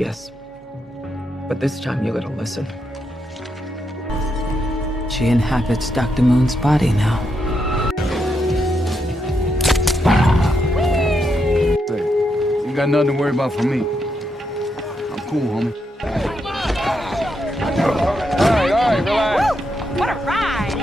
Yes, but this time you gotta listen. She inhabits Dr. Moon's body now. Hey, you got nothing to worry about from me. I'm cool, homie. All right, relax. What a ride!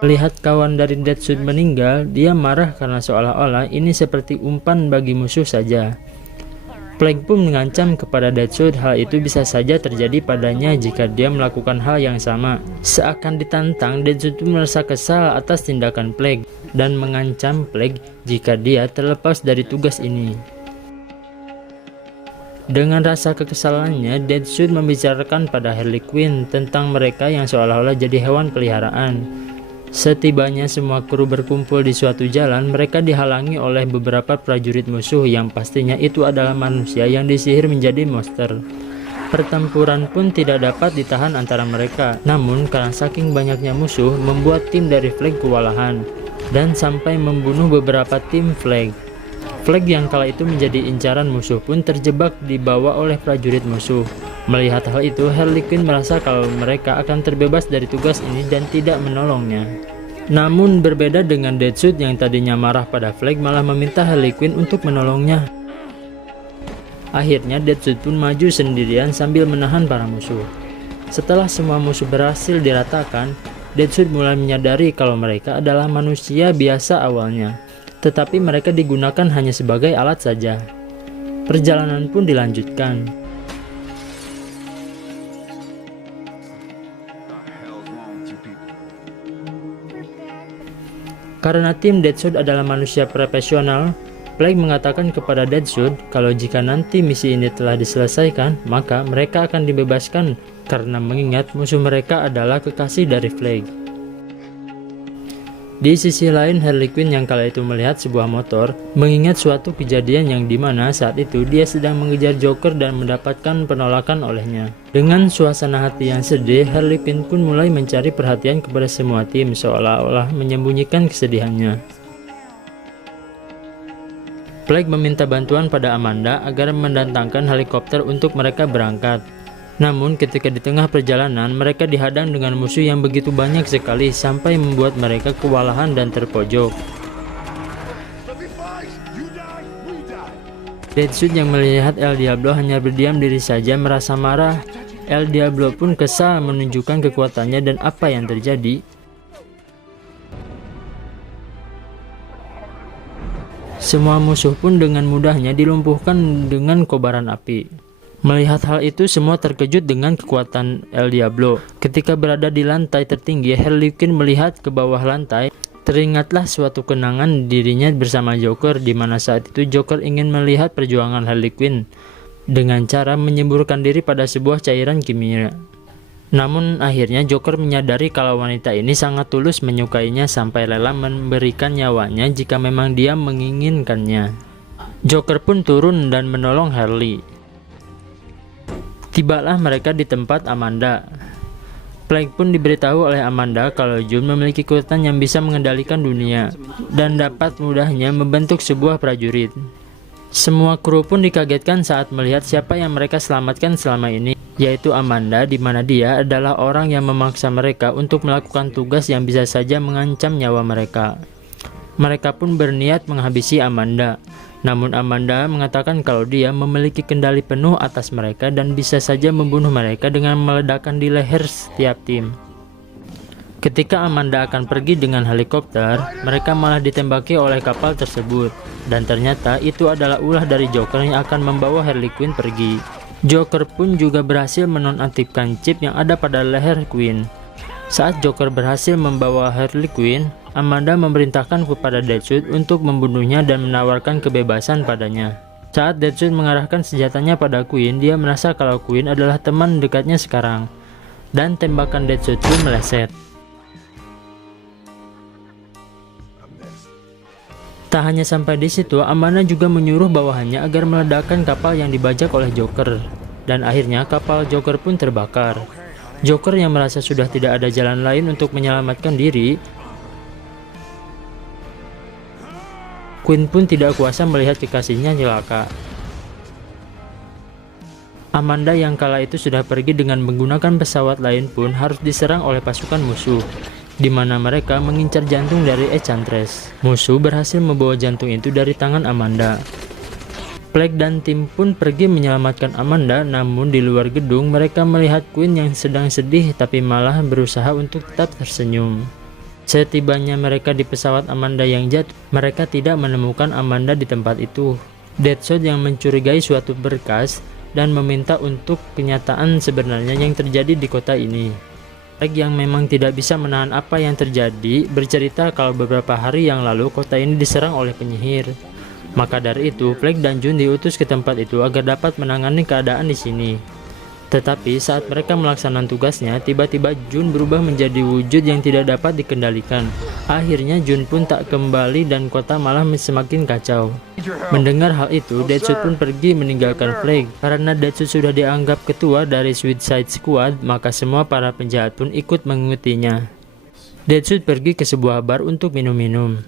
Melihat kawan dari Deadsuit meninggal, dia marah karena seolah-olah ini seperti umpan bagi musuh saja. Plague pun mengancam kepada Deadsuit hal itu bisa saja terjadi padanya jika dia melakukan hal yang sama. Seakan ditantang, Deadsuit pun merasa kesal atas tindakan Plague dan mengancam Plague jika dia terlepas dari tugas ini. Dengan rasa kekesalannya, Deadsuit membicarakan pada Harley Quinn tentang mereka yang seolah-olah jadi hewan peliharaan. Setibanya semua kru berkumpul di suatu jalan, mereka dihalangi oleh beberapa prajurit musuh yang pastinya itu adalah manusia yang disihir menjadi monster. Pertempuran pun tidak dapat ditahan antara mereka, namun karena saking banyaknya musuh membuat tim dari Flag kewalahan dan sampai membunuh beberapa tim Flag. Flag yang kala itu menjadi incaran musuh pun terjebak dibawa oleh prajurit musuh. Melihat hal itu, Harley Quinn merasa kalau mereka akan terbebas dari tugas ini dan tidak menolongnya. Namun berbeda dengan Deadsuit yang tadinya marah pada Flag malah meminta Harley Quinn untuk menolongnya. Akhirnya Deadsuit pun maju sendirian sambil menahan para musuh. Setelah semua musuh berhasil diratakan, Deadsuit mulai menyadari kalau mereka adalah manusia biasa awalnya, tetapi mereka digunakan hanya sebagai alat saja. Perjalanan pun dilanjutkan. Karena tim Deadsuit adalah manusia profesional, Plague mengatakan kepada Deadsuit kalau jika nanti misi ini telah diselesaikan, maka mereka akan dibebaskan karena mengingat musuh mereka adalah kekasih dari Plague. Di sisi lain, Harley Quinn yang kala itu melihat sebuah motor, mengingat suatu kejadian yang dimana saat itu dia sedang mengejar Joker dan mendapatkan penolakan olehnya. Dengan suasana hati yang sedih, Harley Quinn pun mulai mencari perhatian kepada semua tim seolah-olah menyembunyikan kesedihannya. Plague meminta bantuan pada Amanda agar mendatangkan helikopter untuk mereka berangkat. Namun ketika di tengah perjalanan mereka dihadang dengan musuh yang begitu banyak sekali sampai membuat mereka kewalahan dan terpojok. Deadsuit yang melihat El Diablo hanya berdiam diri saja merasa marah. El Diablo pun kesal menunjukkan kekuatannya dan apa yang terjadi. Semua musuh pun dengan mudahnya dilumpuhkan dengan kobaran api. Melihat hal itu, semua terkejut dengan kekuatan El Diablo. Ketika berada di lantai tertinggi, Harley Quinn melihat ke bawah lantai. Teringatlah suatu kenangan dirinya bersama Joker, di mana saat itu Joker ingin melihat perjuangan Harley Quinn dengan cara menyemburkan diri pada sebuah cairan kimia. Namun akhirnya Joker menyadari kalau wanita ini sangat tulus menyukainya sampai rela memberikan nyawanya jika memang dia menginginkannya. Joker pun turun dan menolong Harley. Tibalah mereka di tempat Amanda. Plague pun diberitahu oleh Amanda kalau June memiliki kekuatan yang bisa mengendalikan dunia dan dapat mudahnya membentuk sebuah prajurit. Semua kru pun dikagetkan saat melihat siapa yang mereka selamatkan selama ini, yaitu Amanda, di mana dia adalah orang yang memaksa mereka untuk melakukan tugas yang bisa saja mengancam nyawa mereka. Mereka pun berniat menghabisi Amanda. Namun Amanda mengatakan kalau dia memiliki kendali penuh atas mereka dan bisa saja membunuh mereka dengan meledakkan di leher setiap tim. Ketika Amanda akan pergi dengan helikopter, mereka malah ditembaki oleh kapal tersebut. Dan ternyata itu adalah ulah dari Joker yang akan membawa Harley Quinn pergi. Joker pun juga berhasil menonaktifkan chip yang ada pada leher Quinn. Saat Joker berhasil membawa Harley Quinn, Amanda memerintahkan kepada Deadsuit untuk membunuhnya dan menawarkan kebebasan padanya. Saat Deadsuit mengarahkan senjatanya pada Quinn, dia merasa kalau Quinn adalah teman dekatnya sekarang. Dan tembakan Deadsuit pun meleset. Tak hanya sampai di situ, Amanda juga menyuruh bawahannya agar meledakkan kapal yang dibajak oleh Joker. Dan akhirnya kapal Joker pun terbakar. Joker yang merasa sudah tidak ada jalan lain untuk menyelamatkan diri, Queen pun tidak kuasa melihat kekasihnya celaka. Amanda yang kala itu sudah pergi dengan menggunakan pesawat lain pun harus diserang oleh pasukan musuh, di mana mereka mengincar jantung dari Enchantress. Musuh berhasil membawa jantung itu dari tangan Amanda. Plague dan tim pun pergi menyelamatkan Amanda, namun di luar gedung mereka melihat Queen yang sedang sedih tapi malah berusaha untuk tetap tersenyum. Setibanya mereka di pesawat Amanda yang jatuh, mereka tidak menemukan Amanda di tempat itu. Deadshot yang mencurigai suatu berkas dan meminta untuk kenyataan sebenarnya yang terjadi di kota ini. Plague yang memang tidak bisa menahan apa yang terjadi bercerita kalau beberapa hari yang lalu kota ini diserang oleh penyihir. Maka dari itu, Plague dan June diutus ke tempat itu agar dapat menangani keadaan di sini. Tetapi saat mereka melaksanakan tugasnya, tiba-tiba June berubah menjadi wujud yang tidak dapat dikendalikan. Akhirnya June pun tak kembali dan kota malah semakin kacau. Mendengar hal itu, Deadshot pun pergi meninggalkan Plague. Karena Deadshot sudah dianggap ketua dari Suicide Squad, maka semua para penjahat pun ikut mengikutinya. Deadshot pergi ke sebuah bar untuk minum-minum.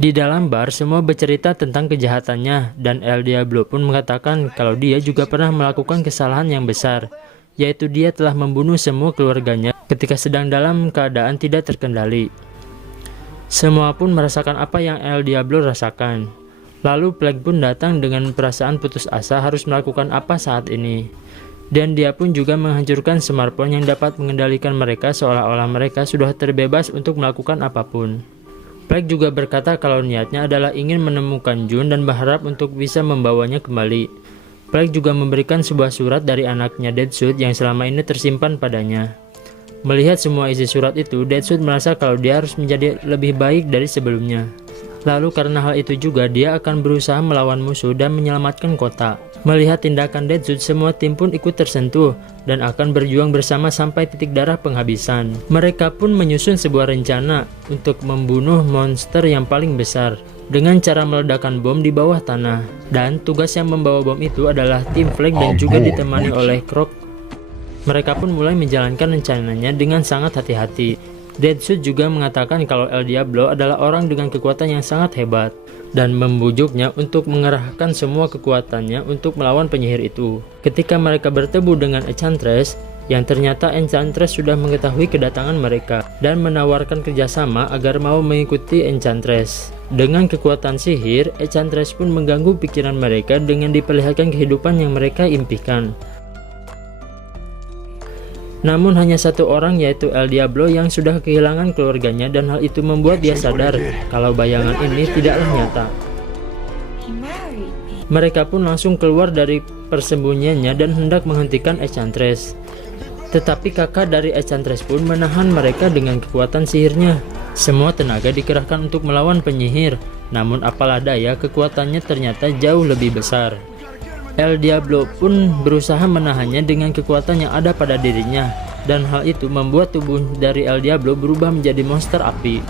Di dalam bar, semua bercerita tentang kejahatannya, dan El Diablo pun mengatakan kalau dia juga pernah melakukan kesalahan yang besar, yaitu dia telah membunuh semua keluarganya ketika sedang dalam keadaan tidak terkendali. Semua pun merasakan apa yang El Diablo rasakan. Lalu Plague pun datang dengan perasaan putus asa harus melakukan apa saat ini. Dan dia pun juga menghancurkan smartphone yang dapat mengendalikan mereka seolah-olah mereka sudah terbebas untuk melakukan apapun. Plague juga berkata kalau niatnya adalah ingin menemukan June dan berharap untuk bisa membawanya kembali. Plague juga memberikan sebuah surat dari anaknya Deadshot yang selama ini tersimpan padanya. Melihat semua isi surat itu, Deadshot merasa kalau dia harus menjadi lebih baik dari sebelumnya. Lalu karena hal itu juga dia akan berusaha melawan musuh dan menyelamatkan kota. Melihat tindakan Deadshot, semua tim pun ikut tersentuh dan akan berjuang bersama sampai titik darah penghabisan. Mereka pun menyusun sebuah rencana untuk membunuh monster yang paling besar dengan cara meledakkan bom di bawah tanah. Dan tugas yang membawa bom itu adalah tim Flag dan juga ditemani oleh Croc. Mereka pun mulai menjalankan rencananya dengan sangat hati-hati. Deadshot juga mengatakan kalau El Diablo adalah orang dengan kekuatan yang sangat hebat dan membujuknya untuk mengerahkan semua kekuatannya untuk melawan penyihir itu. Ketika mereka bertemu dengan Enchantress, yang ternyata Enchantress sudah mengetahui kedatangan mereka dan menawarkan kerjasama agar mau mengikuti Enchantress. Dengan kekuatan sihir, Enchantress pun mengganggu pikiran mereka dengan diperlihatkan kehidupan yang mereka impikan. Namun hanya satu orang, yaitu El Diablo, yang sudah kehilangan keluarganya, dan hal itu membuat dia sadar kalau bayangan ini tidaklah nyata. Mereka pun langsung keluar dari persembunyiannya dan hendak menghentikan Enchantress. Tetapi kakak dari Enchantress pun menahan mereka dengan kekuatan sihirnya. Semua tenaga dikerahkan untuk melawan penyihir, namun apalah daya kekuatannya ternyata jauh lebih besar. El Diablo pun berusaha menahannya dengan kekuatan yang ada pada dirinya, dan hal itu membuat tubuh dari El Diablo berubah menjadi monster api.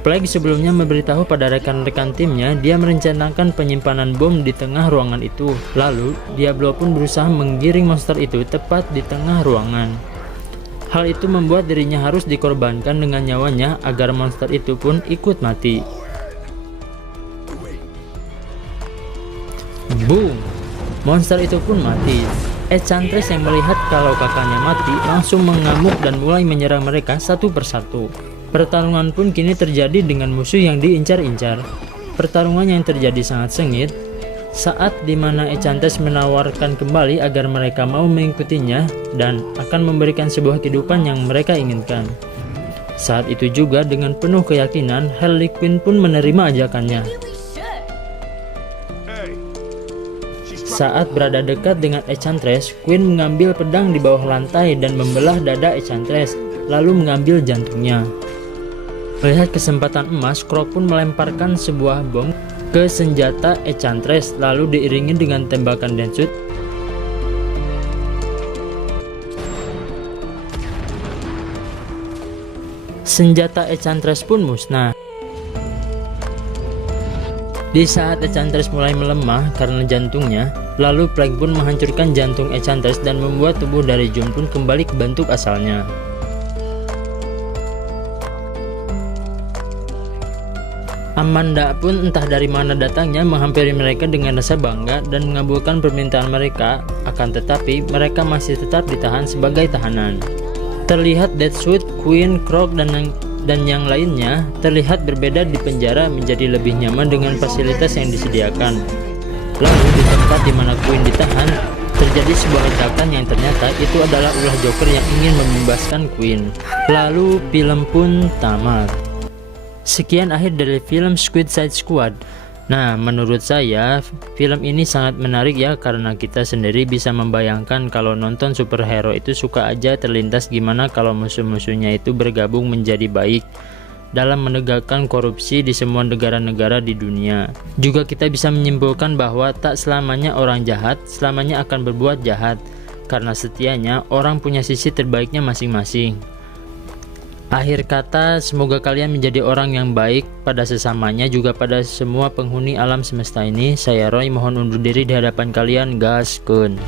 Plague sebelumnya memberitahu pada rekan-rekan timnya dia merencanakan penyimpanan bom di tengah ruangan itu. Lalu Diablo pun berusaha menggiring monster itu tepat di tengah ruangan. Hal itu membuat dirinya harus dikorbankan dengan nyawanya agar monster itu pun ikut mati. Boom! Monster itu pun mati. Enchantress yang melihat kalau kakaknya mati langsung mengamuk dan mulai menyerang mereka satu persatu. Pertarungan pun kini terjadi dengan musuh yang diincar-incar. Pertarungan yang terjadi sangat sengit saat dimana Enchantress menawarkan kembali agar mereka mau mengikutinya dan akan memberikan sebuah kehidupan yang mereka inginkan. Saat itu juga dengan penuh keyakinan Harley Quinn pun menerima ajakannya. Saat berada dekat dengan Enchantress, Quinn mengambil pedang di bawah lantai dan membelah dada Enchantress, lalu mengambil jantungnya. Melihat kesempatan emas, Croc pun melemparkan sebuah bom ke senjata Enchantress, lalu diiringi dengan tembakan Deadshot. Senjata Enchantress pun musnah. Di saat Enchantress mulai melemah karena jantungnya, lalu Plague pun menghancurkan jantung Enchantress dan membuat tubuh dari June pun kembali ke bentuk asalnya. Amanda pun entah dari mana datangnya menghampiri mereka dengan rasa bangga dan mengabulkan permintaan mereka, akan tetapi mereka masih tetap ditahan sebagai tahanan. Terlihat Deathswood, Queen, Croc, dan yang lainnya terlihat berbeda di penjara menjadi lebih nyaman dengan fasilitas yang disediakan. Lalu di tempat di mana Queen ditahan, terjadi sebuah ledakan yang ternyata itu adalah ulah Joker yang ingin membebaskan Queen. Lalu film pun tamat. Sekian akhir dari film Suicide Squad. Nah, menurut saya film ini sangat menarik ya, karena kita sendiri bisa membayangkan kalau nonton superhero itu suka aja terlintas gimana kalau musuh-musuhnya itu bergabung menjadi baik dalam menegakkan korupsi di semua negara-negara di dunia. Juga kita bisa menyimpulkan bahwa tak selamanya orang jahat selamanya akan berbuat jahat, karena setianya orang punya sisi terbaiknya masing-masing. Akhir kata, semoga kalian menjadi orang yang baik pada sesamanya, juga pada semua penghuni alam semesta ini. Saya Roy, mohon undur diri di hadapan kalian. Gaskun.